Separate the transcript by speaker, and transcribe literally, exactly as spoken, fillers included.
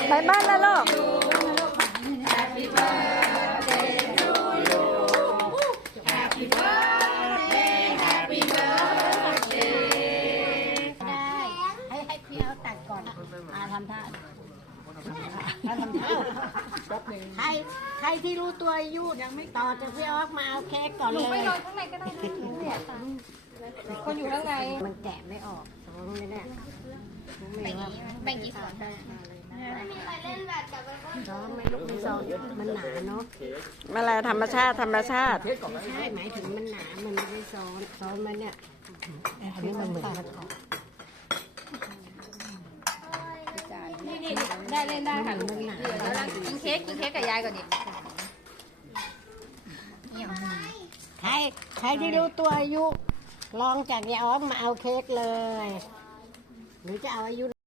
Speaker 1: ไปบ้านแล้วลูก
Speaker 2: ให้ให้พี่เอาตัดก่อนอาทำท่าทำท่าใครใครที่รู้ตัวอายุยังไม่ต่อจากพี่ออกมาเอาเค้กก่อนเลยไม่นอนข้างในก็ได้คนอยู่ข้างในมันแกะไม่ออกสองไม่ได้แบ่งแบ่งกี่ส่วนได้ไม่มีใครเล่นแบบกับซ้อมไม่ลูกไม่ซ้อมมันหนาเนาะ
Speaker 1: อะไรธรรมชาติธรรมชาติ
Speaker 2: ไม่ใช่หมายถึงมันหนามันไม่ได้ซ้อนซ้อนมันเนี่ยอันนี้มันเหมือนมันออก
Speaker 3: นี่นี่ได้เล่นได้ค่ะลูกเดี๋ยวเรากินเค้กกินเค้กกับยายก่อนดิ
Speaker 2: ใครใครที่รู้ตัวอายุลองจากยาออกมาเอาเค้กเลยหรือจะเอาอายุ